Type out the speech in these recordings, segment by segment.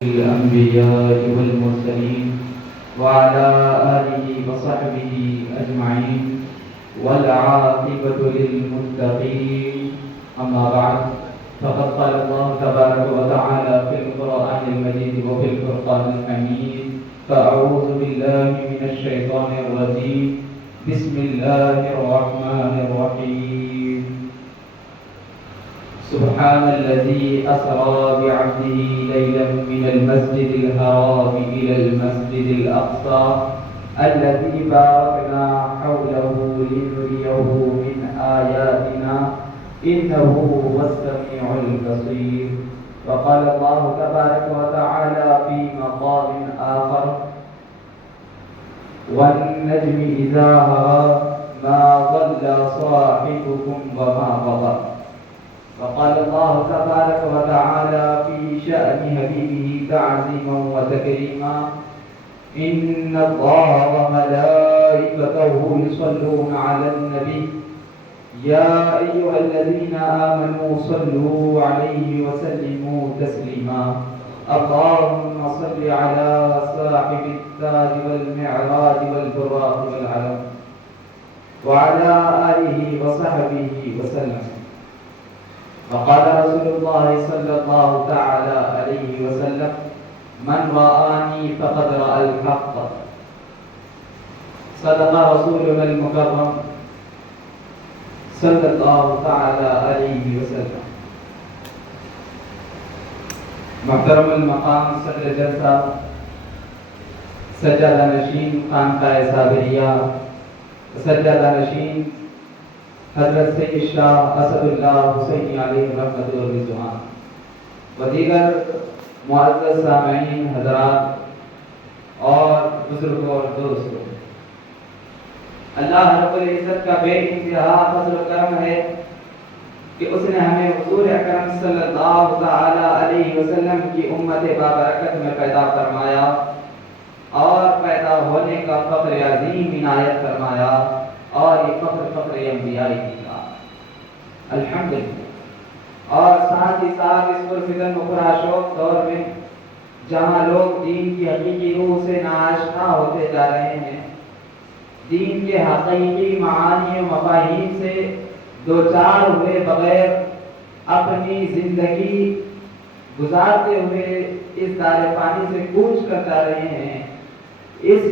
الأنبياء والمرسلين وعلى آله وصحبه أجمعين والعاقبة للمتقين. أما بعد، فقد قال الله تبارك وتعالى في القرآن المجيد وفي الفرقان الحميد: فأعوذ بالله من الشيطان الرجيم. بسم الله الرحمن الرحيم. سبحان الذي أسرى بعبده ليلا من المسجد الحرام إلى المسجد الأقصى الذي باركنا حوله لنريه من آياتنا إنه هو السميع البصير. وقال الله تبارك وتعالى في مقام آخر: والنجم إذا هوى ما ضل صاحبكم وما غوى. وقال الله تبارك وتعالى في شأن حبيبه تعظيما وتكريما: إن الله وملائكته يصلون على النبي يا أيها الذين آمنوا صلوا عليه وسلموا تسليما. اللهم صل على صاحب التاج والمعراج والبراق والعلم وعلى آله وصحبه وسلم. وقال رسول الله صلى الله تعالى عليه وسلم: من رآني فقد رأى الحق. صدق رسولنا المكرم صلی اللہ تعالی علیہ وسلم. محترم المقام صدر جلسہ، سجادہ نشین خانقاہ صابریہ، سجادہ نشین حضرت سید شاہ اسد اللہ حسینی علیہ رحمت و رضوان، و دیگر معزز سامعین حضرات اور بزرگوں اور دوستوں، اللہ رب العزت کا بے انتہا فضل و کرم ہے کہ اس نے ہمیں حضور اکرم صلی اللہ تعالی علیہ وسلم کی امت بابرکت میں پیدا فرمایا اور پیدا ہونے کا فخر عظیم عنایت فرمایا، اور یہ فخر انبیاء کی تھا، الحمدللہ. اور ساتھ ہی ساتھ اس پرفتن و پرآشوق دور میں جہاں لوگ دین کی حقیقی روح سے ناآشنا ہوتے جا رہے ہیں، دین کے حقیقی معانی و مفاہیم سے دوچار ہوئے بغیر اپنی زندگی گزارتے ہوئے اس دار فانی سے کوچ کر جا رہے ہیں، اس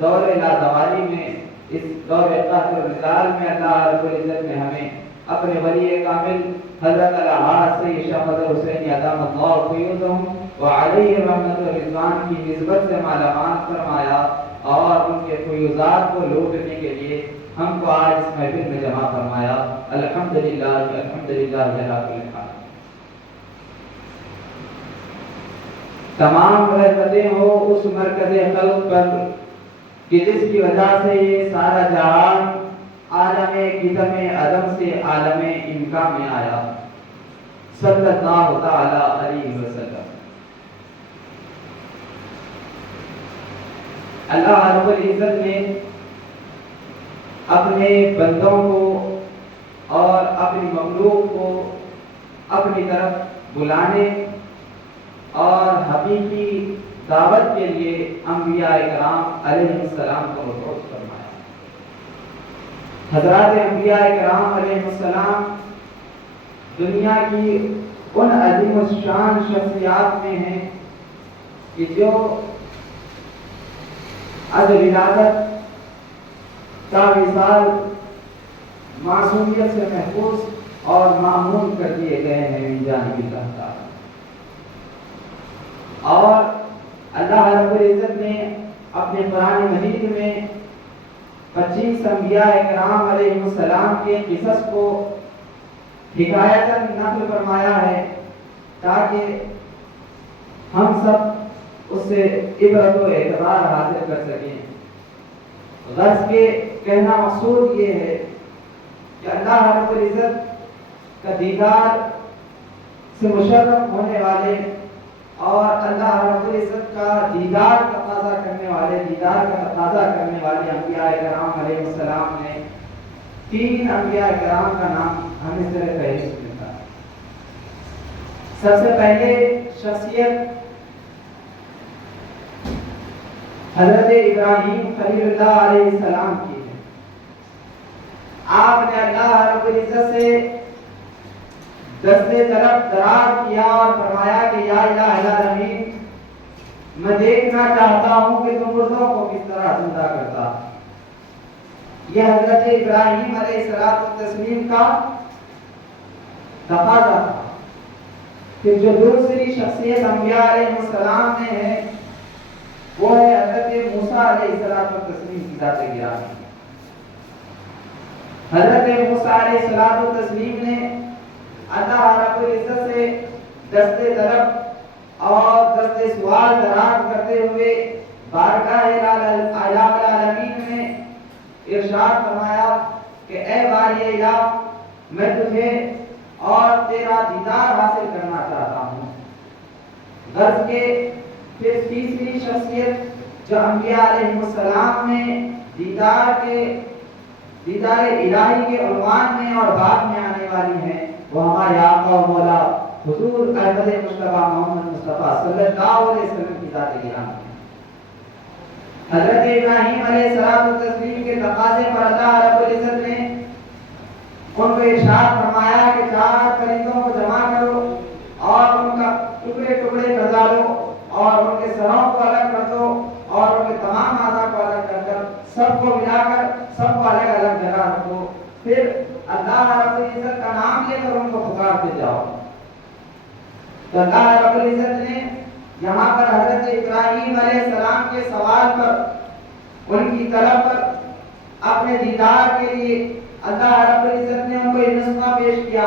دور لازوالی میں، اس دور قحط و رضال میں اللہ رب العزت نے ہمیں اپنے ولی کامل حضرت الحاج سید شاہ مظہر حسین ادام اللہ فیوزہم وعلیہ رحمت و رضوان کی نسبت سے مالا مال فرمایا، اور ان کے فیوزات کو لوٹنے کے لیے ہم کو آج اس محفل میں جمع فرمایا. الحمدللہ الحمدللہ رب العالمین. تمام رحمتیں ہو اس مرکز خلق پر کہ جس کی وجہ سے یہ سارا جہان عالم قدم عدم سے عالم امکان میں آیا، صلی اللہ تعالی علیہ وسلم. اللہ رب العزت نے اپنے بندوں کو اور اپنی مخلوق کو اپنی طرف بلانے اور حقیقی دعوت کے لیے انبیاء کرام علیہ السلام کو مبعوث فرمایا. حضرات انبیاء کرام علیہ السلام دنیا کی ان عظیم الشان شخصیات میں ہیں کہ جو از ولادت کا وصال معصومیت سے محفوظ اور معمون کر دیے گئے ہیں من جانب اللہ تعالی. اور اللہ رب العزت نے اپنے قرآن مجید میں 25 انبیاء کرام علیہ السلام کے قصص کو حکایتاً نقل فرمایا ہے تاکہ ہم سب اس سے عبرت و اعتبار حاصل کر سکیں. غرض کے کہنا مقصود یہ ہے کہ اللہ رب العزت کا دیدار سے مشرف ہونے والے اور اللہ رب العزت کا دیدار کا تقاضا کرنے والے انبیاء کرام علیہ السلام نے 3 انبیاء کرام کا نام ہم اس طرح پہلے سنتا ہے. سب سے پہلے شخصیت حضرت ابراہیم خلیل اللہ علیہ السلام کی ہے۔ آپ نے اللہ رب العزت سے دست طلب دراز کیا اور فرمایا کہ یا الہ العالمین، میں دیکھنا چاہتا ہوں کہ تم مردوں کو کس طرح زندہ کرتا۔ یہ حضرت ابراہیم علیہ السلام کا تقاضا تھا کہ جو دوسری شخصیت انبیاء علیہ السلام میں ہے وہ ہے حضرت موسیٰ علیہ السلام کی ذات گرامی۔ حضرت موسیٰ علیہ السلام نے اللہ رب العزت سے دست طلب اور دست سوال دراز کرتے ہوئے بارگاہ العالمین میں ارشاد فرمایا کہ اے باری الہ، میں تجھے اور تیرا دیدار حاصل کرنا چاہتا ہوں۔ غرض کے پھر تیسری شخصیت جو انبیاء علیہ السلام میں دیدار الہی کے عنوان میں اور بعد میں آنے والی ہیں، وہ ہمارے آقا و مولا حضور احمد مصطفیٰ محمد مصطفیٰ صلی اللہ علیہ وسلم کی ذات گرامی ہے۔ حضرت ابراہیم علیہ السلام کے تقاضے پر اللہ رب العزت نے ان کو ارشاد فرمایا کہ 4 پرندوں کو جمع کرو اور ان کا ٹکڑے ٹکڑے کر ڈالو اور ان کے سروں کو الگ کر دو اور ان کے تمام اعضاء کو الگ کر سب کو ملا کر سب کو الگ الگ جگہ رکھو، پھر اللہ رب العزت کا نام لے کر ان کو پکارتے جاؤ۔ تو اللہ رب العزت نے یہاں پر حضرت ابراہیم علیہ السلام کے سوال پر، ان کی طلب پر، اپنے دیدار کے لیے اللہ رب العزت نے ان کو یہ نسخہ پیش کیا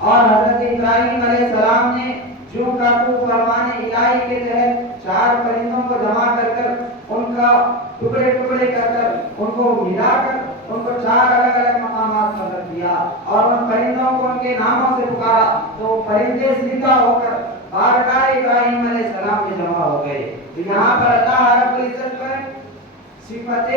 اور حضرت ابراہیم علیہ السلام نے جو کا تو فرمان الہی کے تحت 4 پرندوں کو جمع کر ان کا ٹکڑے ٹکڑے کر ان کو ملا کر ان کو 4 الگ الگ مقامات پر رکھ دیا اور ان پرندوں کو ان کے ناموں سے پکارا تو پرندے زندہ ہو کر بارگاہ ابراہیم علیہ السلام میں جمع ہو گئے۔ یہاں پر اللہ رب العزت پر صفت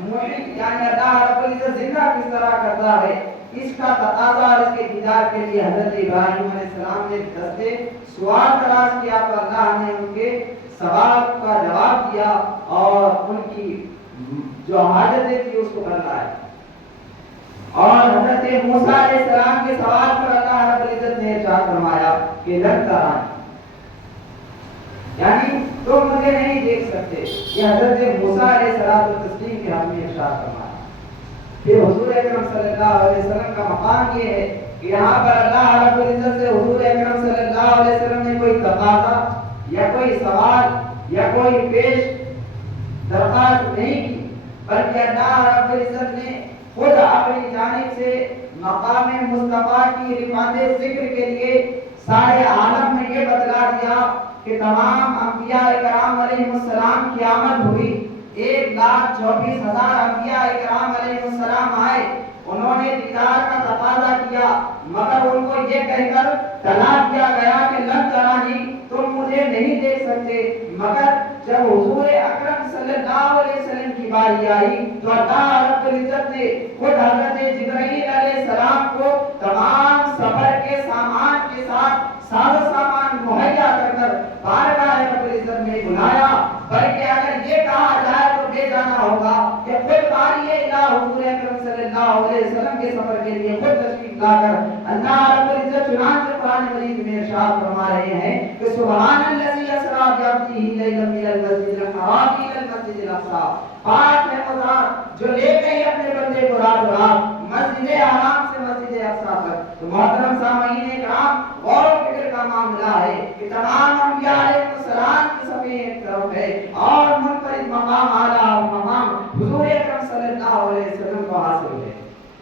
محی یعنی اللہ رب العزت زندہ کس طرح کرتا ہے اس کا تقاضا اور اس کے دیدار کے لیے حضرت ابراہیم علیہ السلام نے دستے سوال دراز کیا تو اللہ نے ان کے سوال کا جواب دیا اور ان کی جو حاجتیں تھی اس کو کر لائے۔ اور حضرت موسیٰ علیہ السلام کے سوال پر اللہ رب العزت نے ارشاد فرمایا کہ لن ترانی، یعنی تم مجھے نہیں دیکھ سکتے۔ یہ حضرت موسیٰ علیہ السلام کے حق میں ارشاد فرمایا۔ پھر حضور اکرم صلی اللہ علیہ وسلم کا مقام یہ ہے کہ یہاں پر اللہ رب العزت سے حضور اکرم صلی اللہ علیہ وسلم نے کوئی تقاضا یا کوئی سوال یا کوئی پیش درخواست نہیں کی، بلکہ اللہ رب العزت نے خود اپنی جانب سے مقام مصطفیٰ کی رفعت ذکر کے لیے سارے عالم میں یہ بتلا دیا کہ تمام انبیاء کرام علیہ السلام کی آمد ہوئی، 1,24,000 انبیاء کرام علیہ السلام آئے، انہوں نے دیدار کا تقاضا کیا مگر ان کو یہ کہہ کر طلاق دیا گیا کہ لن ترانی، تم مجھے نہیں دیکھ سکتے۔ مگر جب حضور اکرم صلی اللہ علیہ وسلم کی باری آئی تو اللہ رب العزت نے خود حضرت جبرائیل علیہ السلام کو تمام سفر کے سامان کے ساتھ ساز و سامان مہیا کر بارگاہ رب العزت میں بلایا، بلکہ اگر یہ کہا جائے تو لے جانا ہوگا کہ خود باری الہ حضور اکرم صلی اللہ علیہ وسلم کے سفر کے لیے خود تشریف لا کر اللہ رب العزت چنانچہ قرآن مجید میں ارشاد فرما رہے ہیں کہ سبحان الذی اسری بعبدہ لیلا من المسجد الحرام الی المسجد الاقصی، پاک ہے خدا جو لے گئے اپنے بندے کو رات رات مسجد حرام سے مسجد اقصی تک۔ تو محترم سامعین کرام، غور و فکر کا معاملہ ہے کہ تمام انبیاء علیہ السلام کی صفیں ایک طرف ہے اور منفرد مقام اعلیٰ مقام حضور اکرم صلی اللہ علیہ وسلم کو حاصل ہے۔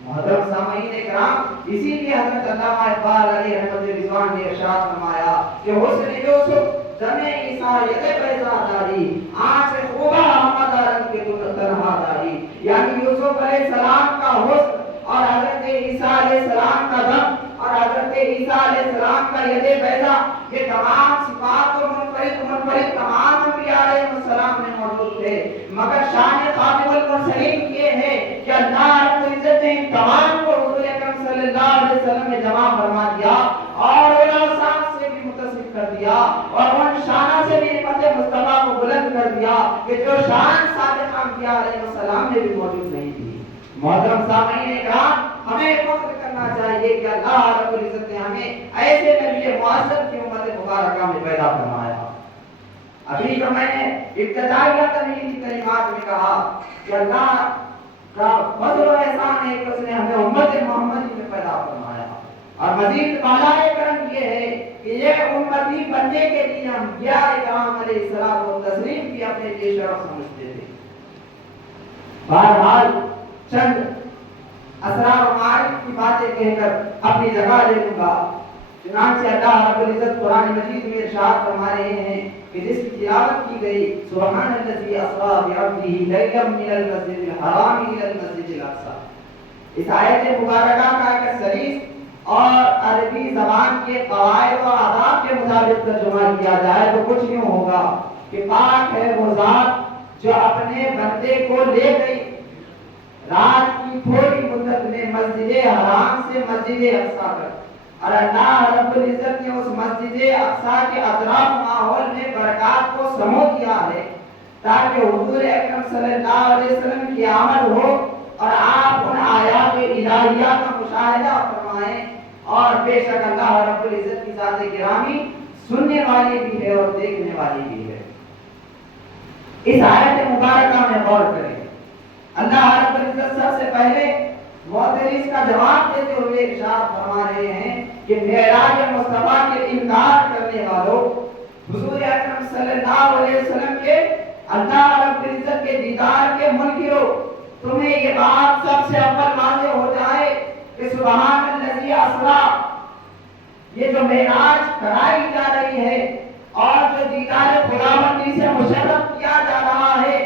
محترم سامعین کرام، اسی لیے حضرت علامہ اقبال علیہ رحمۃ رضوان نے ارشاد فرمایا کہ حسن یوسف دم عیسیٰ ید بیضا داری، آنچ خوبہ احمد رنگ کے تنہا داری، یعنی یوسف علیہ السلام کا حسن اور حضرت عیسیٰ علیہ السلام کا دم اور حضرت عیسیٰ علیہ السلام کا ید بیضا، یہ تمام صفات و منفرد تمام انبیاء علیہ السلام میں موجود تھے، مگر شان خاتم المرسلین یہ ہے کہ اللہ رب العزت نے تمام کو حضور اکرم صلی اللہ علیہ وسلم میں جمع فرما دیا اور ان اوصاف سے بھی متصف کر دیا اور ان شانہ سے بھی نعمت مصطفیٰ کو بلند کر دیا کہ جو شان سابق انبیاء علیہ السلام میں بھی موجود نہیں تھی۔ محترم سامعین اکرام، ہمیں فخر کرنا چاہیے کہ اللہ رب العزت نے ہمیں ایسے نبی معظم کی امت مبارکہ میں پیدا فرمایا۔ ابھی جو میں نے ابتدائیہ تمہیدی کلمات میں کہا کہ اللہ کا فضل و احسان ہے کہ اس نے ہمیں امت محمدی میں پیدا فرمایا، اور مزید بالائے کرم یہ ہے کہ یہ امتی بننے کے لیے انبیاء کرام علیہ الصلوۃ والتسلیم بھی اپنے لیے شرف سمجھتے تھے۔ بہرحال چند اسرار و معارف کی باتیں کہہ کر اپنی جگہ لے لوں گا۔ چنانچہ اللہ رب العزت قرآن مجید میں ارشاد فرما رہے ہیں کہ جس کی تلاوت کی گئی سبحان الذی اسری بعبدہ لیلا من المسجد الحرام الی المسجد الاقصی، اس آیت مبارکہ کا ایک سلیس اور عربی زبان کے قواعد و آداب کے مطابق ترجمہ کیا جائے تو کچھ یوں ہوگا کہ پاک ہے وہ ذات جو اپنے بندے کو لے گئی رات کی تھوڑی مدت میں مسجد حرام سے مسجد اقصی تک، اور اللہ رب العزت نے اس مسجد اقصی کے اطراف ماحول میں برکات کو سمو دیا ہے تاکہ حضور اکرم صلی اللہ علیہ وسلم کی آمد ہو اور آپ ان آیات الہیہ کا مشاہدہ فرمائیں، اور بے شک اللہ رب العزت کی ذات گرامی سننے والی بھی ہے اور دیکھنے والی بھی ہے۔ اس آیت مبارکہ میں غور کریں۔ اللہ رب العزت سب سے پہلے معترض کا جواب دیتے ہوئے ارشاد فرما رہے ہیں کہ معراج مصطفیٰ کے انکار کرنے والوں، حضور اکرم صلی اللہ علیہ وسلم کے اللہ رب العزت کے دیدار کے منکروں، تمہیں یہ بات سب سے اول واضح ہو جائے کہ سبحان الذی اسری، یہ جو معراج کرائی جا رہی ہے اور جو دیدار خداوندی سے مشرف کیا جا رہا ہے،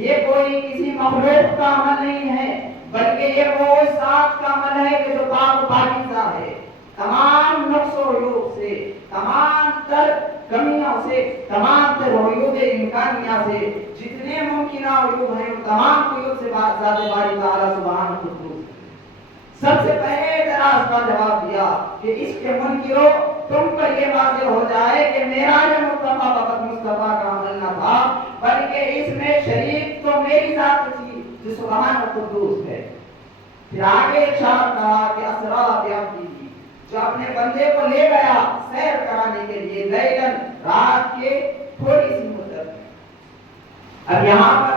یہ کوئی کسی مخلوق کا عمل نہیں ہے، بلکہ یہ وہ ذات کا عمل ہے کہ جو پاک و پاکیزہ ہے، تمام نقص و عیوب سے، تمام تر کمیوں سے، تمام تر عیوب امکانیہ سے، جتنے ممکنہ عیوب ہیں ان تمام عیوب سے ذات باری تعالیٰ سبحانہ قدوس ہے۔ سب سے پہلے اعتراض کا جواب دیا کہ اس کے منکروں، تم پر یہ واضح ہو جائے کہ معراج مصطفیٰ فقط مصطفیٰ کا عمل نہ تھا، بلکہ اس میں شریک تو میری ذات تھی جو سبحان قدوس ہے۔ پھر آگے ارشاد کہا کہ اسری بعبدہ، جو اپنے بندے کو لے گیا سیر کرانے کے لیے لیلاً، رات کے تھوڑی سی مدت میں۔ اب یہاں پر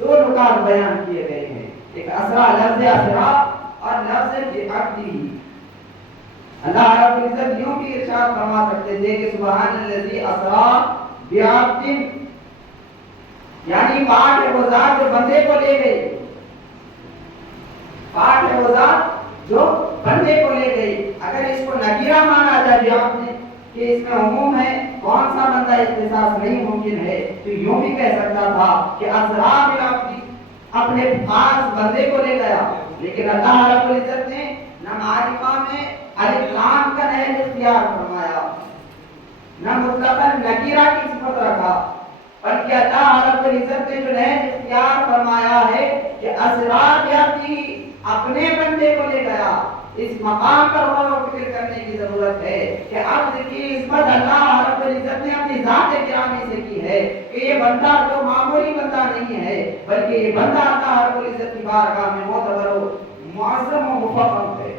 دو نکات بیان کیے گئے ہیں، ایک اسری لفظ اسری اور لفظ بعبدہ۔ اللہ رب العزت یوں بھی ارشاد فرما سکتے تھے کہ سبحان الذی اسری بعبدہ، یعنی پاک ہے وہ ذات جو بندے کو لے گئی، پاک ہے وہ ذات جو بندے کو لے گئی۔ اگر اس کو نکیرہ مانا جائے آپ نے کہ اس میں عموم ہے، کون سا بندہ اختصاص نہیں ممکن ہے، تو یوں بھی کہہ سکتا تھا کہ اسری بعبدہ، اپنے خاص بندے کو لے گیا، لیکن اللہ رب العزت نے نہ معرفہ میں الف لام کا نہج اختیار فرمایا، نہ مطلقاً نکیرہ کی صفت رکھا، بلکہ اللہ رب العزت نے جو نہج اختیار فرمایا ہے کہ اسری بعبدہ، اپنے بندے کو لے گیا۔ اس مقام پر غور و فکر کرنے کی ضرورت ہے کہ عبد کی نسبت اللہ رب العزت نے اپنی ذات گرامی سے کی ہے کہ یہ بندہ جو معمولی بندہ نہیں ہے، بلکہ یہ بندہ اللہ رب العزت کی بارگاہ میں معتبر و معظم و مفخم ہے۔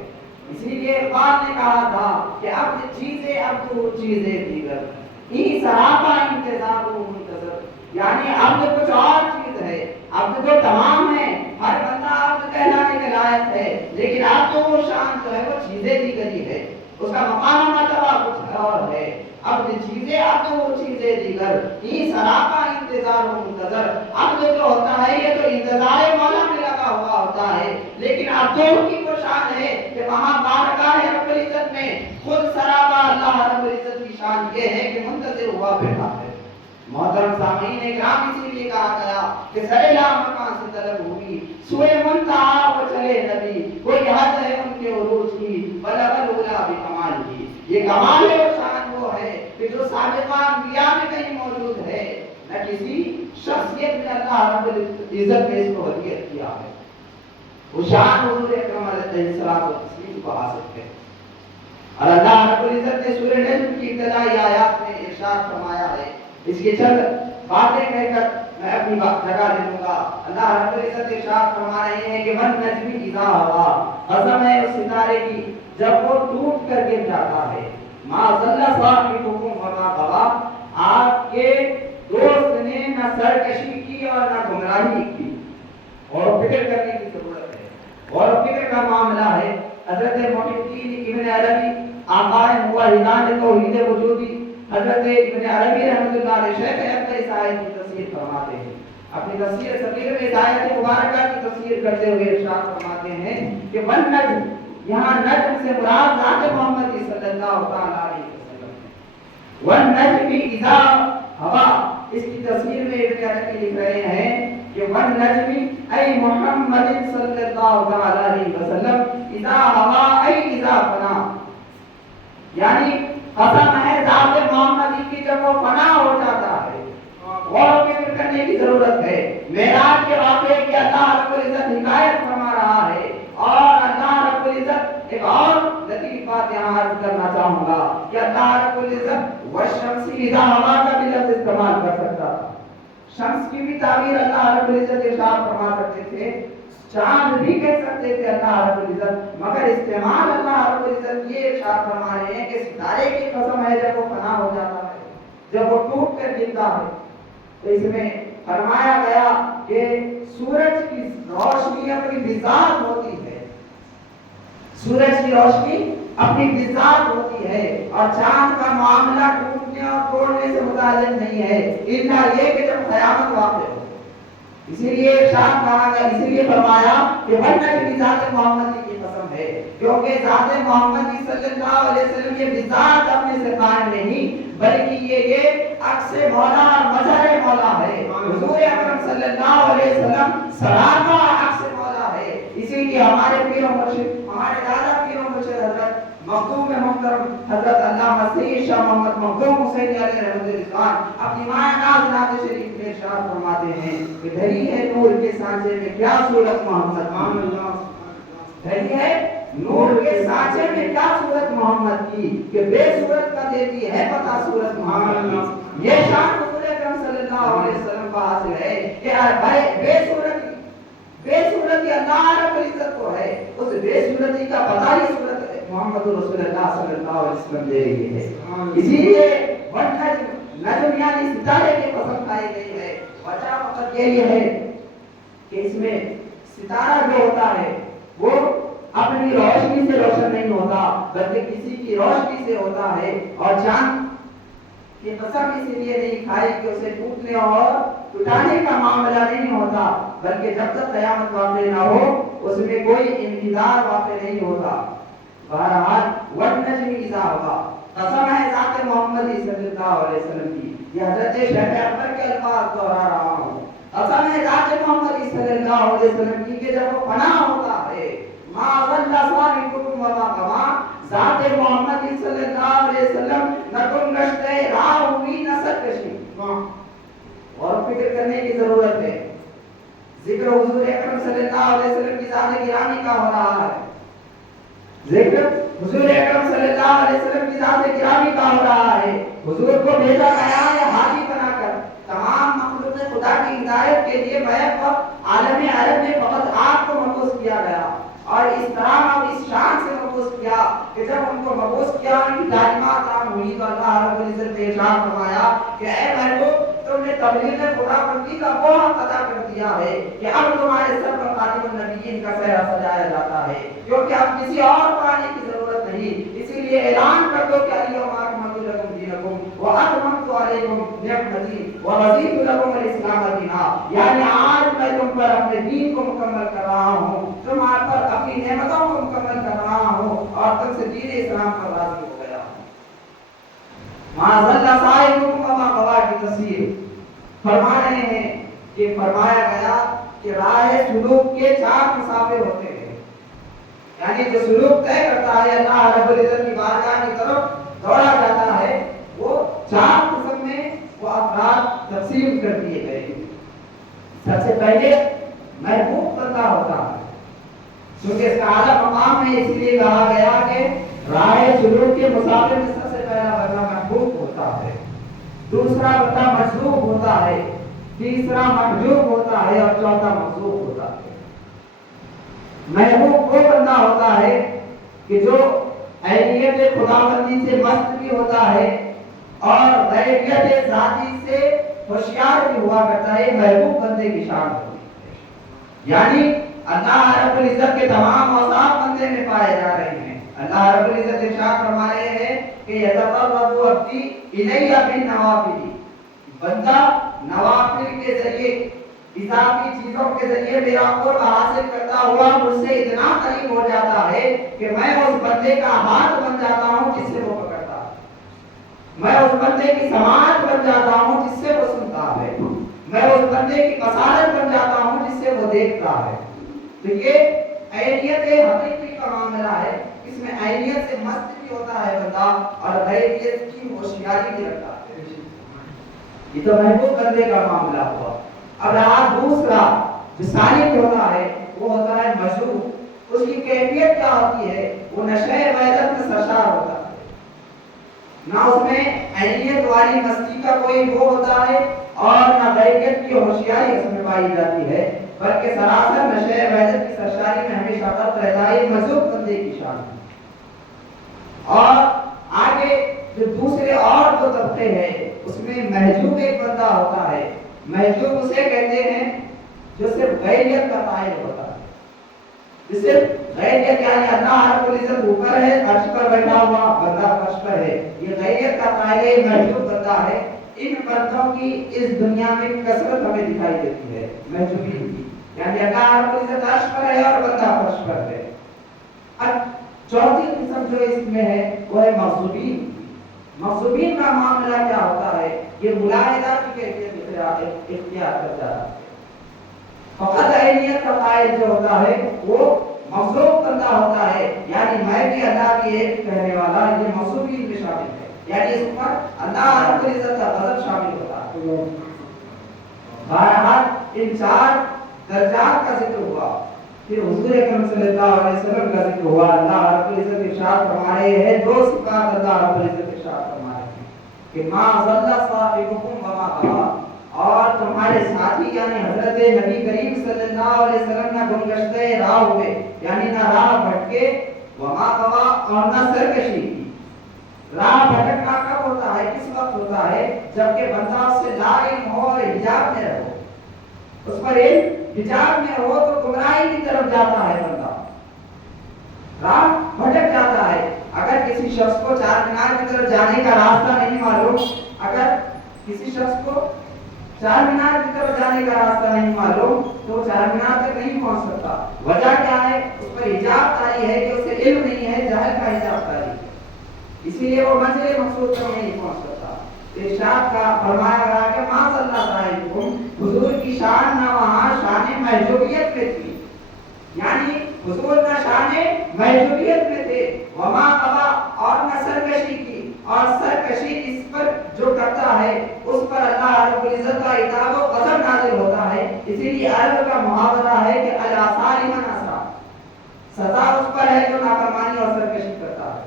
اسی لیے اقبال نے کہا تھا کہ عبد چیزیں عبد چیزیں دیگر، ای سراپا انتظار و منتظر، یعنی عبد کچھ اور چیز ہے، عبد جو تمام ہے، ہر بندہ عبد کہلانے کے لائق ہے، لیکن عبد وہ شان جو ہے وہ چیزیں دیگری ہے، اس کا مقام مرتبہ کچھ اور ہے۔ عبد چیزیں عبد وہ چیزیں دیگر، ای سراپا انتظار و منتظر، عبد جو ہوتا ہے یہ تو انتظار مولا میں لگا ہوا ہوتا ہے، لیکن عبدوں کی وہ شان ہے کہ وہاں بارگاہ رب العزت میں خود سراپا اللہ رب العزت کی شان یہ ہے کہ منتظر ہوا بیٹھا ہے۔ محترم سامعین اکرام، اسی لیے کہا گیا کہ سریلا مکان سے طلب ہوگی، سوئے منتہا وہ چلے نبی، کوئی حد ہے ان کے عروج کی، بلغ العلا بکمال کی۔ یہ کمال ہے اور شان وہ ہے کہ جو سابقہ انبیاء میں کہیں موجود ہے، نہ کسی شخصیت میں اللہ رب العزت نے اس کو ہدیت کیا ہے۔ وہ شان حضور اکرم علیہ الصلوۃ والتسلیم کو حاصل ہے۔ اور اللہ رب العزت نے سورہ نجم کی ابتدائی آیات میں ارشاد فرمایا ہے، اس کے چند باتیں کہہ کر میں اپنی جگہ لے لوں گا۔ اللہ رب العزت ارشاد فرما رہے ہیں کہ والنجم اذا ہوا، قسم ہے اس ستارے کی جب وہ ٹوٹ کر گر جاتا ہے۔ ما ضل صاحبکم وما غوی، آپ کے دوست نے نہ سرکشی کی اور نہ گمراہی کی۔ اور فکر کرنے کی ضرورت ہے، اور فکر کا معاملہ ہے۔ حضرت محی الدین ابن عربی آقائے موحدان توحید وجودی حضرت ابن عربی رحمۃ اللہ علیہ شیخ اکبر اس آیت کی تفسیر فرماتے ہیں۔ اپنی تفسیر صغیر میں اس آیت مبارکہ کی تفسیر کرتے ہوئے ارشاد فرماتے ہیں کہ والنجم، یہاں نجم سے مراد ذات محمد صلی اللہ تعالی علیہ وسلم ہے۔ والنجم اذا ہوا، اس کی تفسیر میں ابن عربی لکھ رہے ہیں کہ والنجم ای محمد صلی اللہ تعالی علیہ وسلم اذا ہوا ای اذا فنا، یعنی قسم ہے ذات محمدی کی جب وہ فنا ہو جاتا ہے۔ اور فکر کرنے کی ضرورت ہے۔ معراج کے واقعے کی اللہ رب العزت حکایت فرما رہا ہے، اور اللہ رب العزت ایک اور لطیف بات یہاں عرض کرنا چاہوں گا کہ اللہ رب العزت والشمس اذا ہوا کا بھی لفظ استعمال کر سکتا تھا۔ شمس کی بھی تعبیر اللہ رب العزت ارشاد فرما سکتے تھے، چاند بھی کہہ سکتے تھے اللہ رب العزت، مگر استعمال اللہ رب العزت یہ ارشاد فرما رہے ہیں کہ ستارے کی قسم ہے جب وہ فنا ہو جاتا ہے، جب وہ ٹوٹ کر گرتا ہے۔ تو اس میں فرمایا گیا کہ سورج کی روشنی اپنی بذات ہوتی ہے، سورج کی روشنی اپنی بذات ہوتی ہے، اور چاند کا معاملہ ٹوٹنے اور توڑنے سے متعلق نہیں ہے، الا یہ کہ جب قیامت واقع ہو۔ اسی لیے ارشاد کہا گیا، اسی لیے فرمایا کہ والنجم ذات محمد کی قسم ہے، کیونکہ ذات محمد صلی اللہ علیہ وسلم یہ بذات اپنے سے قائم نہیں، بلکہ یہ عکس مولا اور مظہر مولا ہے۔ حضور اکرم صلی اللہ علیہ وسلم سراپا عکس مولا ہے۔ اسی لیے ہمارے پیر و مرشد، ہمارے دادا پیر و مرشد حضرت مخدوم محترم حضرت علامہ سید شاہ محمد مخدوم حسینی علیہ رحمۃ اللہ اپنی مائع ناز نعت شریف میں ارشاد فرماتے ہیں کہ دھری ہے نور کے سانچے میں کیا صورت محمد، دھری ہے نور کے سانچے میں کیا صورت محمد کی، کہ بے صورت کا دیتی ہے پتہ صورت محمد۔ یہ شان حضور اکرم صلی اللہ علیہ وسلم کا حاصل ہے کہ بے صورتی اللہ رب العزت کو ہے، اس بے صورتی کا پتہ ہی صورت محمد رسول اللہ صلی اللہ علیہ وسلم دے رہی ہے۔ اسی لیے نجم یعنی ستارے کی قسم کھائی گئی ہے۔ وجہ فقط یہی ہے کہ اس میں ستارہ جو ہوتا ہے وہ اپنی روشنی سے روشن نہیں ہوتا، بلکہ کسی کی روشنی سے ہوتا ہے، اور چاند کی قسم اسی لیے نہیں کھائی کہ اسے ٹوٹنے اور ٹوٹانے کا معاملہ نہیں ہوتا، بلکہ جب تک قیامت واقع نہ ہو اس میں کوئی انتظار واقع نہیں ہوتا۔ بہرحال والنجم اذا ہوا، قسم ہے ذات محمد صلی اللہ علیہ وسلم کی، یہ حضرت شیخ اکبر کے الفاظ دہرا رہا ہوں، قسم ہے ذات محمد صلی اللہ علیہ وسلم کی کہ جب وہ فنا ہوتا ہے، ما ضل صاحبکم وما غوی، ذات محمد صلی اللہ علیہ وسلم نہ گم گشتہ راہ ہوئی نہ سرکشی۔ اور فکر کرنے کی ضرورت ہے۔ ذکر حضور اکرم صلی اللہ علیہ وسلم کی ذات گرامی کا ہو رہا ہے، ذکر حضور اکرم صلی اللہ علیہ وسلم کی ذات گرامی کا ہو رہا ہے۔ حضور کو بھیجا گیا ہے ہادی بنا کر تمام مخلوق خدا کی ہدایت کے لیے، بیک وقت عالم عرب میں فقط آپ کو مبعوث کیا گیا، اور اس طرح اور اس شان سے مبعوث کیا کہ جب ان کو مبعوث کیا ان کی تعلیمات عام ہوئی تو اللہ رب العزت نے ارشاد فرمایا کہ اے محبوب تم نے تبلیغ خدا بندی کا وہ حق ادا کر دیا ہے کہ اب تمہارے سر پر خاتم النبیین کا صحرا سجایا جاتا ہے، کیونکہ اب کسی اور کو آنے کی ضرورت نہیں۔ اسی لیے اعلان کر دو کہ الیوم اکملت لکم دینکم واتممت علیکم نعمتی ورضیت لکم الاسلام دینا، یعنی آج میں تم پر اپنے دین کو مکمل کر رہا ہوں، تمہارے پر اپنی نعمتوں کو مکمل کر رہا ہوں، اور تم سے دین اسلام پر راضی ہو گیا ہوں۔ ما ضل صاحبکم وما غوی کی تفسیر فرما رہے ہیں کہ فرمایا گیا کہ راہ سلوک کے 4 مسافر ہوتے ہیں، یعنی جو سلوک طے کرتا ہے اللہ رب العزت کی بارگاہ کی طرف دوڑا جاتا ہے، وہ 4 قسم میں وہ افراد تقسیم کر دیے گئے۔ سب سے پہلے محبوب بندہ ہوتا ہے، کیونکہ اس کا اعلیٰ مقام ہے، اس لیے کہا گیا کہ راہ سلوک کے مسافر میں سب سے پہلا بندہ محبوب ہوتا ہے۔ دوسرا بندہ مجذوب ہوتا ہے، تیسرا محجوب ہوتا ہے اور چوتھا مغصوب ہوتا ہے۔ محبوب وہ بندہ ہوتا ہے کہ جو اہلیت خداوندی سے مست بھی ہوتا ہے اور غیریت ذاتی سے ہوشیار بھی ہوا کرتا ہے۔ محبوب بندے کی شان ہوتی ہے، یعنی اللہ رب العزت کے تمام اوصاف بندے میں پائے جا رہے ہیں۔ اللہ رب العزت ارشاد فرما رہے ہیں کہ یتقرب عبدی الی بالنوافل، بندہ نوافل کے ذریعے، اضافی چیزوں کے ذریعے میرا قرب حاصل کرتا ہوا مجھ سے اتنا قریب ہو جاتا ہے کہ میں اس بندے کا ہاتھ بن جاتا ہوں جس سے وہ پکڑتا ہے، میں اس بندے کی سماعت بن جاتا ہوں جس سے وہ سنتا ہے، میں اس بندے کی بصارت بن جاتا ہوں جس سے وہ دیکھتا ہے۔ تو یہ عینیت حقیقی کا معاملہ ہے، اس میں عینیت سے مست بھی ہوتا ہے بندہ اور غیریت کی ہوشیاری بھی رکھتا ہے۔ یہ تو محبوب بندے کا معاملہ ہوا۔ اب رہا دوسرا جو سالک ہوتا ہے، وہ ہوتا ہے مجذوب۔ اس کی کیفیت کیا ہوتی ہے؟ وہ نشے وحدت میں سرشار ہوتا ہے، نہ اس میں عینیت والی مستی کا کوئی وہ ہوتا ہے اور نہ غیریت کی ہوشیاری اس میں پائی جاتی ہے، بلکہ سراسر نشے وحدت کی سرشاری میں ہمیشہ غرق رہتا ہے۔ مجذوب بندے کی شان ہے۔ اور آگے جو دوسرے اور دو طبقے ہیں اس میں محجوب ایک بندہ ہوتا ہے۔ محجوب اسے کہتے ہیں جو صرف غیریت کا قائل ہوتا ہے، جو صرف غیریت یعنی اللہ رب العزت اوپر ہے، عرش پر بیٹھا ہوا، بندہ فرش پر ہے، یہ غیریت کا قائل ہے، محجوب بندہ ہے۔ ان بندوں کی اس دنیا میں کثرت ہمیں دکھائی دیتی ہے، محجوبین کی، یعنی اللہ رب العزت عرش پر ہے اور بندہ فرش پر ہے۔ اب چوتھی قسم جو اس میں ہے وہ ہے مغصوبین۔ مغصوبین کا معاملہ کیا ہوتا ہے؟ یہ ملاحدہ کی کیفیت اختیار کرتا ہے۔ فقط عینیت کا قائل جو ہوتا ہے وہ مغصوب بندہ ہوتا ہے، یعنی میں بھی اللہ کی ایک کہنے والا، یہ مغصوبین میں شامل ہے، یعنی اس پر اللہ رب العزت کا غضب شامل ہوتا ہے۔ بہرحال ان چار درجات کا ذکر ہوا، پھر حضور اکرم صلی اللہ علیہ وسلم کا ذکر ہوا۔ اللہ رب العزت ارشاد فرما رہے ہیں، دو صفات اللہ رب العزت ارشاد فرما رہے ہیں کہ ما ضل صاحبکم وما غوی، اور تمہارے ساتھی یعنی حضرت نبی کریم صلی اللہ علیہ وسلم نہ گمگشتہ راہ ہوئے، یعنی نہ راہ بھٹکے، وما غوی اور نہ سرکشی کی۔ راہ بھٹکنا کب ہوتا ہے، کس وقت ہوتا ہے؟ جبکہ بندہ اس سے لا علم ہو اور حجاب میں رہو، اس پر علم حجاب میں ہو تو گمراہی کی طرف جاتا ہے، بندہ راہ بھٹک جاتا ہے۔ اگر کسی شخص کو چار مینار کی طرف جانے کا راستہ نہیں معلوم، اگر کسی شخص کو چار مینار کی طرف جانے کا راستہ نہیں معلوم تو چار مینار تک نہیں پہنچ سکتا۔ وجہ کیا ہے؟ اس پر حجاب طاری ہے کہ اسے علم نہیں ہے، جہل کا حجاب طاری ہے، اسی لیے وہ منزل مقصود تک نہیں پہنچ سکتا۔ ارشاد کا فرمایا گیا کہ ما صلی اللہ علیہ وسلم، حضور کی شان نہ وہاں شان محجوبیت میں تھی، یعنی حضور نہ شان محجوبیت میں تھے، وما قبا اور نہ سرکشی کی، اور سرکشی اس پر جو کرتا ہے اس پر اللہ رب العزت کا عذاب و غضب نازل ہوتا ہے۔ اسی لیے عرب کا محاورہ ہے کہ العصا لمن عصا، سزا اس پر ہے جو نافرمانی اور سرکشی کرتا ہے۔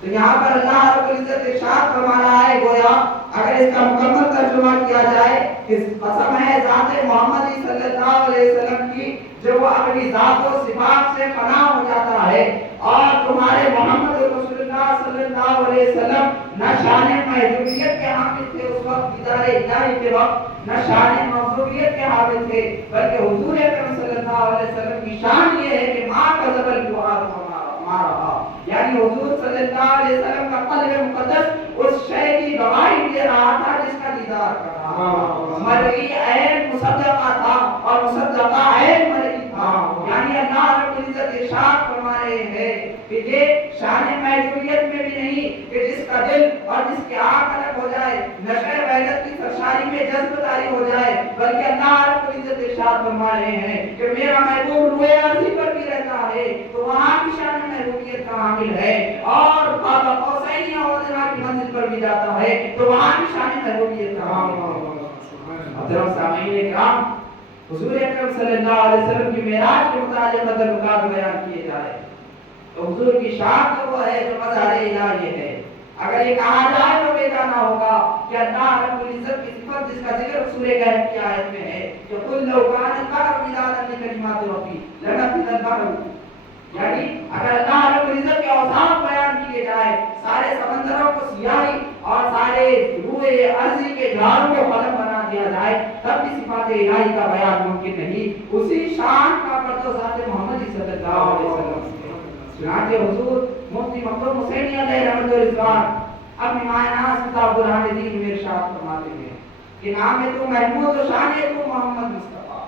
تو یہاں پر اللہ رب العزت ارشاد فرما رہا ہے، گویا اگر اس کا مکمل ترجمہ کیا جائے کہ قسم ہے ذات محمدی صلی اللہ علیہ وسلم کی جو وہ اپنی ذات و صفات سے پناہ ہو جاتا ہے، اور تمہارے محمد رسول اللہ صلی اللہ علیہ وسلم نہ شان محجوبیت کے حامل تھے اس وقت دیدار الہی کے وقت، نہ شان مغصوبیت کے حامل تھے، بلکہ حضور اکرم صلی اللہ علیہ وسلم کی شان یہ ہے کہ ما کذب الفؤاد ما رأى، یعنی حضور صلی اللہ علیہ وسلم کا قلب مقدس اس شے کی گواہی دے رہا تھا جس کا دیدار کر رہا تھا۔ مرئی عین مصدقہ تھا اور مصدقہ عین مرئی تھا، یعنی اللہ رب العزت ارشاد فرما رہے ہیں کہ یہ شان محجوبیت میں بھی نہیں کہ جس کا دل اور جس کی آنکھ الگ ہو جائے، نشے وحدت کی سرشاری میں جذب طاری ہو جائے، بلکہ اللہ رب العزت ارشاد فرما رہے ہیں کہ میرا محبوب روئے عرضی پر بھی رہتا ہے تو وہاں کی شان محبوبیت کا حامل ہے، اور قاب قوسین یا ادنیٰ کی منزل پر بھی جاتا ہے تو وہاں کی شان محبوبیت کا حامل ہے۔ محترم سامعین کرام، حضور اکرم صلی اللہ علیہ وسلم کی معراج کے متعلق اگر نکات بیان کیے جائے تو حضور کی شان تو وہ ہے جو مظہر الہی ہے، اگر یہ کہا جائے تو بیگانہ ہوگا کہ اللہ رب العزت کی صفت جس کا ذکر سورہ کہف کی آیت میں ہے کہ قل لو کان البحر مدادا لکلمات ربی لنفذ البحر، یعنی اگر اللہ رب العزت کے اوصاف بیان کیے جائے، سارے سمندروں کو سیاہی اور سارے روئے ارضی کے جھاڑوں کو قلم بنا دیا جائے تب بھی صفات الہی کا بیان ممکن نہیں۔ اسی شان کا پردہ ذات محمد صلی اللہ علیہ وسلم سے۔ چنانچہ حضور مفتی مکرم حسینی علیہ رحمۃ الرضوان اپنی معناس کتاب برہان دین میں ارشاد فرماتے ہیں کہ نام تو محمود و شان تو محمد مصطفیٰ،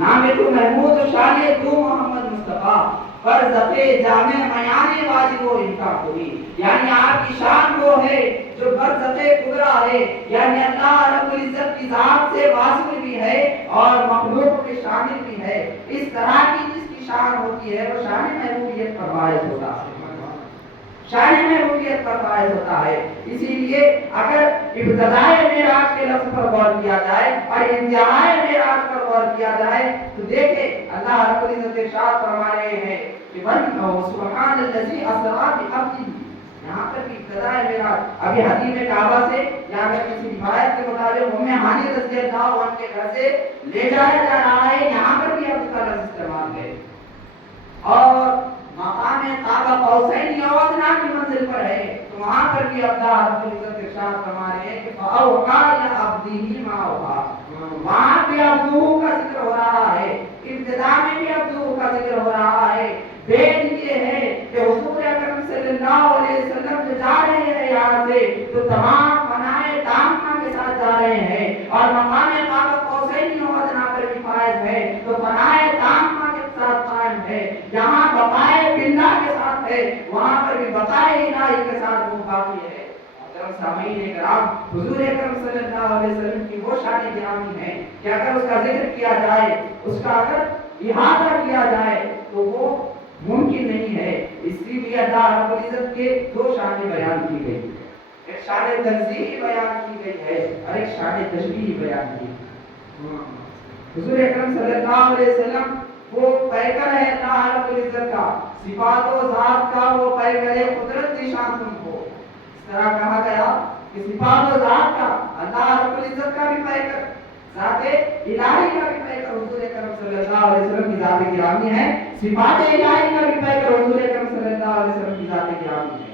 نام تو محمود و شان تو محمد مصطفیٰ، پر ذفے جامع میان واجب و انکار کوئی، یعنی آپ کی شان وہ ہے جو برزخ قدرہ ہے، یعنی اللہ رب العزت کی ذات سے واصل بھی ہے اور مخلوق کے شامل بھی ہے۔ اس طرح کی جس کی شان ہوتی ہے وہ شان محبوبیت پر فائز ہوتا ہے، شان محبوبیت پر فائز ہوتا ہے۔ اسی لیے اگر ابتدائے معراج کے لفظ پر غور کیا جائے اور انتہائے معراج پر غور کیا جائے تو دیکھیں اللہ رب العزت ارشاد فرما رہے ہیں کہ سبحان الذی اسری بعبدہ، یہاں پر بھی ابتدائے معراج ابھی حدیث کعبہ سے یا اگر کسی روایت کے مطابق ام ہانی رضی اللہ عنہ کے گھر سے لے جایا جا رہا ہے، یہاں پر بھی عبد کا لفظ استعمال ہے، اور مقام کعبہ قوسین او ادنیٰ کی منزل پر ہے تو وہاں پر بھی اللہ رب العزت ارشاد فرما رہے ہیں کہ فاوحیٰ الی عبدہ ما اوحیٰ، وہاں بھی عبدہ کا ذکر ہو رہا ہے، ابتدا میں بھی عبدہ کا ذکر ہو رہا ہے۔ بین یہ ہے کہ حضور اکرم صلی اللہ علیہ وسلم جو جا رہے ہیں یہاں سے تو تمام فنائے تامہ کے ساتھ جا رہے ہیں، اور مقام کعبہ قوسین او ادنیٰ پر بھی فائز ہے تو فنائے تامہ کے ساتھ قائم ہے، جہاں بقائے بلّہ کے ساتھ ہے وہاں پر بھی بقائے الہی کے ساتھ وہ باقی ہے۔ سامعین کرام، حضور اکرم صلی اللہ علیہ وسلم کی وہ شان گرامی ہے کہ اگر اس کا ذکر کیا جائے، اس کا اگر احاطہ کیا جائے تو وہ ممکن نہیں ہے۔ اس لیے اللہ رب العزت کے دو شانیں بیان کی گئی، ایک شان تنزیہ بیان کی گئی ہے اور ایک شان تشبیہ بیان کی گئی۔ حضور اکرم صلی اللہ علیہ وسلم وہ پیکر ہے اللہ رب العزت کا، صفات و ذات کا وہ پیکر ہے، قدرت کی شان تم کو اس طرح کہا گیا کہ صفات و ذات کا اللہ رب العزت کا بھی پیکر، ذات الہی کا بھی پیکر حضور اکرم صلی اللہ علیہ وسلم کی ذات گرامی ہے، صفات الہی کا بھی پیکر حضور اکرم صلی اللہ علیہ وسلم کی ذات گرامی ہے۔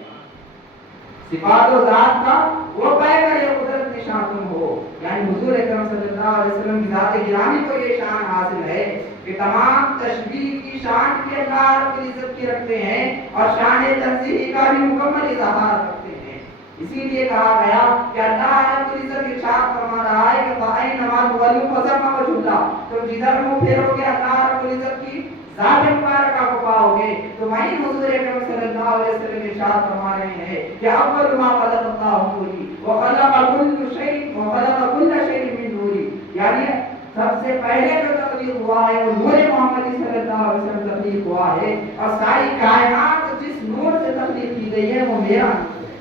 صفات و ذات کا وہ پیکر ہے، قدرت کی شان تم ہو، یعنی حضور اکرم صلی اللہ علیہ وسلم کی ذات گرامی کو یہ شان حاصل ہے کہ تمام تشبیہ کی شان بھی اللہ رب العزت کی رکھتے ہیں اور شان تنزیہ کا بھی مکمل اظہار کرتے ہیں۔ اسی لیے کہا گیا کہ اللہ رب العزت ارشاد فرما رہا ہے کہ فَأَيْنَمَا تُوَلُّوا فَثَمَّ وَجْهُ اللَّهِ، تم جدھر منہ پھیرو گے اللہ رب العزت کی ذات مبارکہ کو پاؤ گے۔ تو وہیں حضور اکرم صلی اللہ علیہ وسلم ارشاد فرما رہے ہیں کہ اول ما خلق اللہ نوری وخلق كل شيء من نوری، یعنی سب سے پہلے جو تخلیق ہوا ہے وہ نور محمد صلی اللہ علیہ وسلم تخلیق ہوا ہے، اور ساری کائنات جس نور سے تخلیق کی گئی ہے وہ میرا نور ہے۔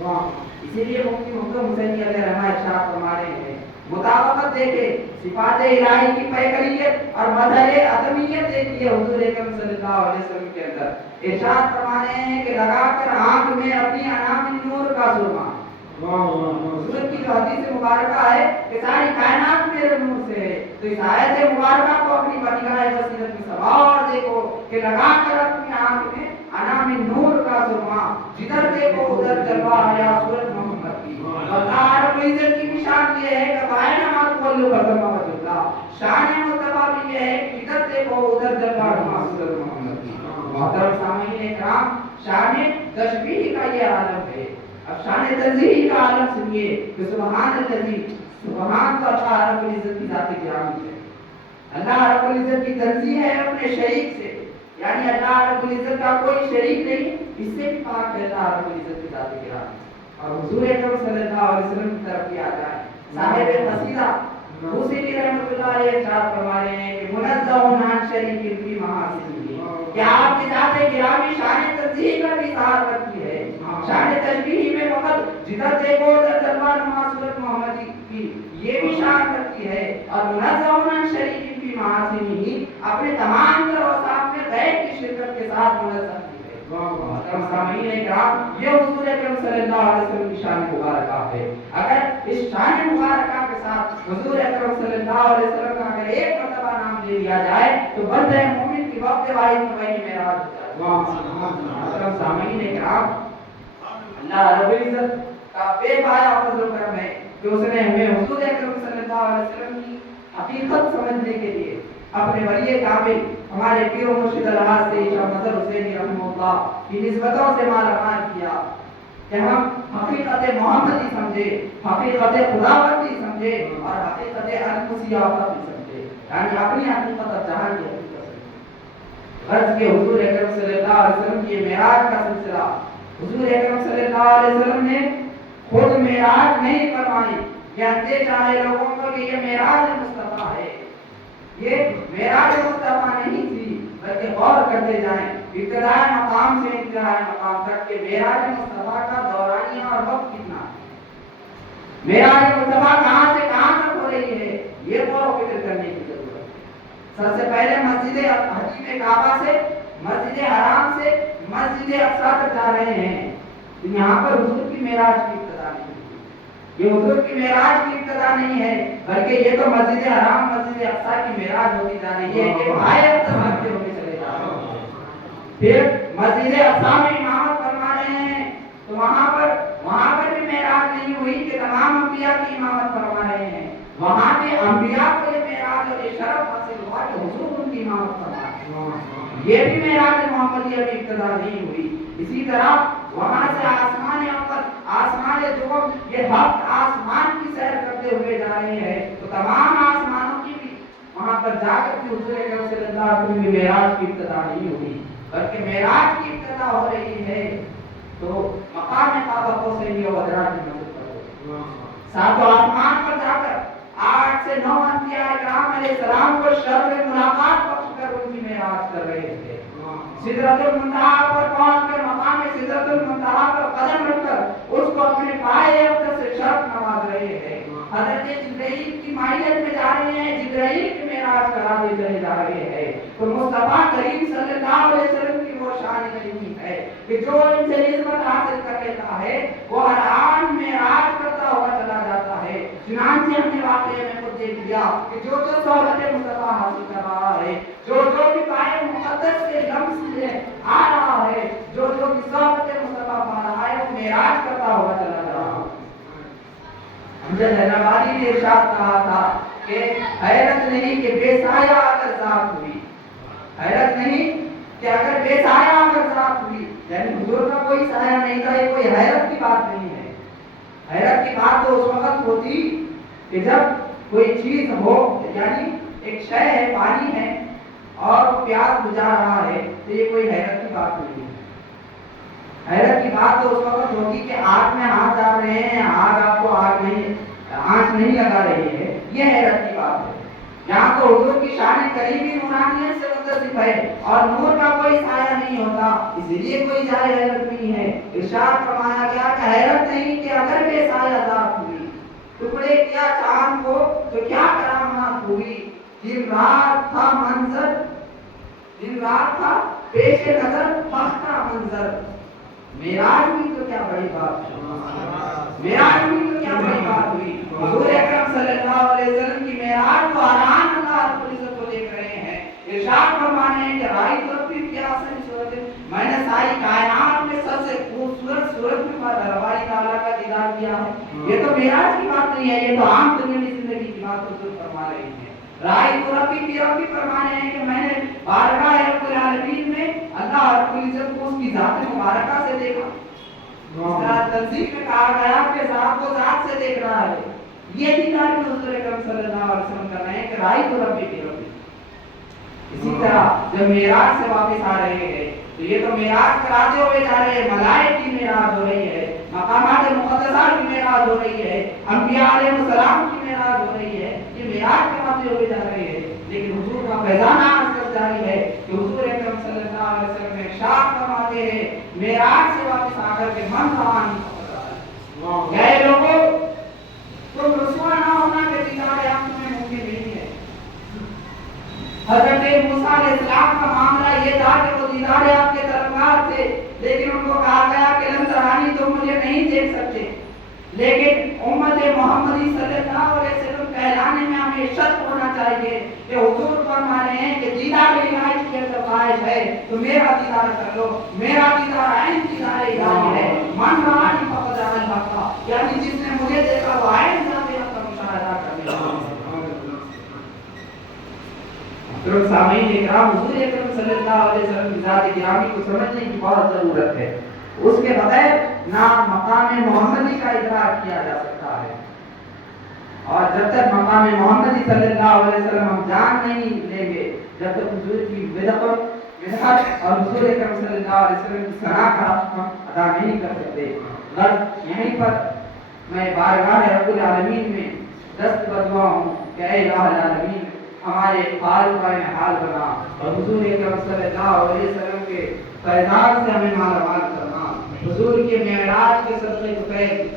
واہ، اسی لیے مفتی مکرم حسینی علیہ رحمہ ارشاد فرما رہے ہیں، مطابقت دیکھیں صفات الہی کی پیکریت اور مظہر عدمیت دیکھیے حضور اکرم صلی اللہ علیہ وسلم کے اندر۔ ارشاد فرما رہے ہیں کہ لگا کر آنکھ میں اپنی انام نور کا سرما، حضور کی جو حدیث مبارکہ ہے کہ ساری کائنات میرے نور سے ہے، تو اس آیت مبارکہ کو اپنی بنگاہ بصیرت میں سماؤ اور دیکھو کہ لگا کر اپنی آنکھ میں انام نور کا سرما، جدھر دیکھو ادھر جلوہ ہے صورت محمد کی۔ اللہ رب العزت کی شان یہ ہے کہ فَأَيْنَمَا تُوَلُّوا فَثَمَّ وَجْهُ اللَّهِ، شان مصطفیٰ بھی یہ ہے کہ جدھر دیکھو ادھر جلوہ ہے صورت محمد کی۔ محترم سامعین کرام، شان تشبیہ کا یہ عالم ہے۔ اب شان تنزیہ کا عالم سنیے کہ سبحان الذی، سبحان تو اللہ رب العزت کی ذات گرامی ہے۔ اللہ رب العزت کی تنزیہ ہے اپنے شریک سے، یعنی اللہ رب العزت کا کوئی شریک نہیں، اس سے بھی پاک ہے اللہ رب العزت کی ذات گرامی۔ اور حضور اکرم صلی اللہ علیہ وسلم کی طرف بھی آ جائے، صاحب قصیدہ حسینی رحمۃ اللہ علیہ ارشاد فرما رہے ہیں کہ منزہ عن شریک فی محاسنہ، کہ آپ کی ذات گرامی شان تنزیہ کا بھی اظہار کرتی ہے، شان تشبیہ میں فقط جدھر دیکھو ادھر جلوہ نما صورت محمدی کی یہ بھی شان کرتی ہے، اور منزہ عن شریک فی محاسنہ اپنے تمام اوصاف میں غیر کی شرکت کے ساتھ منزہ کی ہے۔ محترم سامعین کرام، یہ حضور صلی اللہ علیہ وسلم کی شان مبارکہ ہے. اگر اس شان مبارکہ کے ساتھ حضور اکرم صلی اللہ علیہ وسلم کا اگر ایک مرتبہ نام لے لیا جائے تو بندہ مومن کی وقت واحد میں وہی معراج ہوتا ہے. محترم سامعین کرام، اللہ رب العزت کا بے پایا فضل و کرم ہے کہ اس نے ہمیں حضور اکرم صلی اللہ علیہ وسلم کی حقیقت سمجھنے کے لیے اپنے ولی کامل ہمارے پیر و مرشد الحاج سے شاہ نظر حسینی رحمہ اللہ کی نسبتوں سے مالا مال کیا کہ ہم حقیقت محمدی سمجھے، حقیقت خداوندی سمجھے اور حقیقت انفسیات بھی سمجھے، یعنی اپنی حقیقت اور جہان کی حقیقت سمجھے. غرض کے حضور اکرم صلی اللہ علیہ وسلم کی معراج کا سلسلہ حضور اکرم صلی اللہ علیہ وسلم نے خود معراج نہیں فرمائی. کہتے چاہے لوگوں کو کہ یہ معراج مصطفیٰ ہے، یہ معراج مصطفیٰ نہیں تھی، بلکہ غور کرتے جائیں ابتدائی مقام سے انتہائی مقام تک کہ معراج مصطفیٰ کا دورانیہ اور وقت کتنا ہے، معراج مصطفیٰ کہاں سے کہاں تک ہو رہی ہے، یہ غور و فکر کرنے کی ضرورت ہے. سب سے پہلے مسجد حرم کعبہ سے، مسجد حرام سے مسجد اقصی تک جا رہے ہیں. یہاں پر حضور کی معراج کی ابتدا نہیں ہے، یہ حضور کی معراج کی ابتدا نہیں ہے، بلکہ یہ تو مسجد حرام مسجد اقصی کی معراج ہوتی جا رہی ہے کہ آیت تک ہوتے چلے جا رہے ہیں. پھر مسجد اقصی میں امامت فرما رہے ہیں تو وہاں پر بھی معراج نہیں ہوئی کہ تمام انبیاء کی امامت فرما رہے ہیں. وہاں بھی انبیاء کو یہ معراج اور یہ شرف حاصل ہوا کہ حضور ان کی امامت فرما رہے ہیں. یہ بھی معراج محمدیہ کی ابتدا نہیں ہوئی. اسی طرح وہاں سے آسمان اول آسمان دوم یہ ہفت آسمان کی سیر کرتے ہوئے جا رہے ہیں تو تمام آسمانوں کی بھی وہاں پر جا کر کے حضور اکرم صلی اللہ علیہ وسلم کی معراج کی ابتدا نہیں ہوئی، بلکہ معراج کی ابتدا ہو رہی ہے تو مقام کعبہ سے یہ ودرا کی مسجد پر ساتوں آسمان پر جا کر 8 سے 9 انبیاء کرام علیہ السلام کو شرف ملاقات بخش کر ان کی معراج کر رہے تھے. سدرۃ المنتہا پر پہنچ کر مقام سدرۃ المنتہا پر قدم رکھ کر اس کو اپنے پائے اقدس سے شرف نواز رہے ہیں. حضرت جبرائیل کی مائیت میں جا رہے ہیں، جبرائیل کی معراج کراتے چلے جا رہے ہیں. تو مصطفیٰ کریم صلی اللہ علیہ وسلم کی وہ شان کریمی ہے کہ جو ان سے نسبت حاصل کر لیتا ہے وہ ہر آن معراج کرتا ہوا چلا جاتا ہے. چنانچہ ہم نے واقعے میں خود دیکھ لیا کہ جو صحبت مصطفیٰ حاصل کر رہا ہے، جو بھی پائے مقدس کے لمس سے آ رہا ہے، جو بھی صحبت مصطفیٰ پا رہا ہے وہ معراج کرتا ہوا چلا جا رہا ہے. حضرت حیدرآبادی نے ارشاد کہا تھا کہ حیرت نہیں کہ بے سایہ اگر ذات ہوئی، حیرت نہیں کہ اگر بے سایہ اگر ذات ہوئی، یعنی حضور کا کوئی سایہ نہیں تھا. یہ کوئی حیرت کی بات نہیں ہے. حیرت کی بات تو اس وقت ہوتی کہ جب کوئی چیز ہو، یعنی ایک شے ہے، پانی ہے اور پیاس بجھا رہا ہے تو یہ کوئی حیرت کی بات نہیں ہے. حیرت کی بات تو اس وقت ہوگی کہ آگ میں ہاتھ ڈال رہے ہیں، آگ آپ کو آنچ نہیں لگا رہی ہے، یہ حیرت کی بات ہے. یہاں تو حضور کی شان قریبی نورانیت سے متصف ہے اور نور کا کوئی سایہ نہیں ہوتا، اس لیے کوئی جائے حیرت نہیں ہے. ارشاد فرمایا گیا کہ حیرت نہیں کہ اگر بے سایہ ذات ہوئی، ٹکڑے کیا چاند کو تو کیا کرامات ہوئی. دن رات تھا منظر، دن رات تھا پیش نظر حق کا منظر. معراج ہوئی تو کیا بڑی بات ہوئی، معراج ہوئی تو کیا بڑی بات ہوئی. حضور اکرم صلی اللہ علیہ وسلم کی معراج کو آران اللہ رب العزت کو دیکھ رہے ہیں. ارشاد فرمانے ہیں کہ رائی تو بھی پیاسن صورت، میں نے ساری کائنات میں سب سے خوبصورت صورت میں درباری تعالیٰ کا دیدار کیا ہے. یہ تو معراج کی بات نہیں ہے، یہ تو عام دنیاوی زندگی کی بات حضور فرما رہے ہیں. رائی تو ربی کی ربی فرمانے ہیں کہ میں نے بارگاہ رب العالمین میں اللہ رب العزت کو اس کی ذات مبارکہ سے دیکھا. تنظیم میں کہا گیا کہ ذات کو ذات سے دیکھ رہا ہے. یہ دیدار میں حضور اکرم صلی اللہ علیہ وسلم کر رہے ہیں کہ رائی تو ربی کی ربی. اسی طرح جب معراج سے واپس آ رہے ہیں تو یہ تو معراج کراتے ہوئے جا رہے ہیں. ملائک کی معراج ہو رہی ہے، مقامات مقدسات کی معراج ہو رہی ہے، انبیاء علیہ السلام کی معراج ہو رہی ہے. یہ معراج کراتے ہوئے جا رہے ہیں، لیکن حضور کا فیضان عرض جاری ہے کہ حضور اکرم صلی اللہ علیہ وسلم نے ارشاد فرماتے ہیں معراج سے واپس آ کر کے من روان گئے لوگوں تم رسوا نہ ہونا کہ دیدار آنکھ میں ممکن نہیں ہے. حضرت موسیٰ علیہ السلام کا معاملہ یہ تھا کہ وہ دیدار آپ کے طلبگار تھے، لیکن ان کو کہا گیا کہ لن ترانی تم مجھے نہیں دیکھ سکتے، لیکن امت محمدی صلی اللہ علیہ وسلم کہلانے میں ہمیں شک ہونا چاہیے کہ حضور فرما رہے ہیں کہ دیدار الہی کی اگر خواہش ہے تو میرا دیدار کر لو، میرا دیدار عین دیدار الہی ہے، من رآنی فقد رأى الحق، یعنی جس نے مجھے دیکھا وہ عین ذات حق کا مشاہدہ کر لیا۔ پھر سامعین اکرام، حضور اکرم صلی اللہ علیہ وسلم کی ذات گرامی کو سمجھنے کی بہت ضرورت ہے، اس کے بغیر نہ مقام محمدی کا ادراک کیا جا سکتا ہے، اور جب تک مقام محمدی صلی اللہ علیہ وسلم ہم جان نہیں لیں گے، جب تک حضور کی بدعت اور حضور اکرم صلی اللہ علیہ وسلم کی ثنا کا حق ہم ادا نہیں کر سکتے۔ غرض یہیں پر میں بارگاہ رب العالمین میں دست بدعا ہوں کہ اے الہ العالمین ہمارے حال کا حال بنا، اور حضور اکرم صلی اللہ علیہ وسلم کے فیضان سے ہمیں مالا مال کرنا، حضور کے معراج کے صدقے کو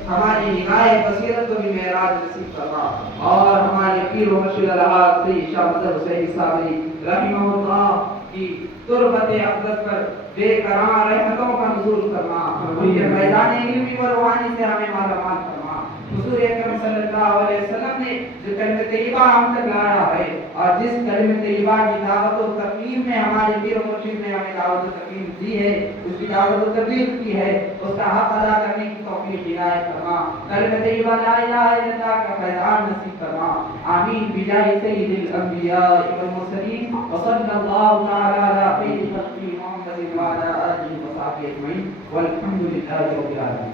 ہماری نگاہ بصیرت کو بھی معراج نصیب کرنا، اور ہمارے پیر و مرشد الحاج سید شاہ مظہر حسین صابری رحمہ اللہ کی تربت اقدس پر بے کران رحمتوں کا نزول کرنا، ان کے فیضان علمی و روحانی سے ہمیں مالا مال کرنا۔ حضور اکرم صلی اللہ علیہ وسلم نے جو کلمہ طیبہ ہم تک لایا ہے، اور جس کلمہ طیبہ کی دعوت و تقدیم میں ہمارے پیر و مرشد نے ہمیں دعوت و تقدیم دی ہے، اس کی دعوت و تبلیغ کی ہے، اس کا حق ادا کرنے کی توفیق عنایت فرما، کلمہ طیبہ لا الہ الا اللہ کا فیضان نصیب فرما، آمین بجاہ سید الانبیاء والمرسلین، وصلی اللہ تعالی علی خیر خلقہ محمد وعلی آلہ وصحبہ اجمعین، والحمد للہ رب العالمین۔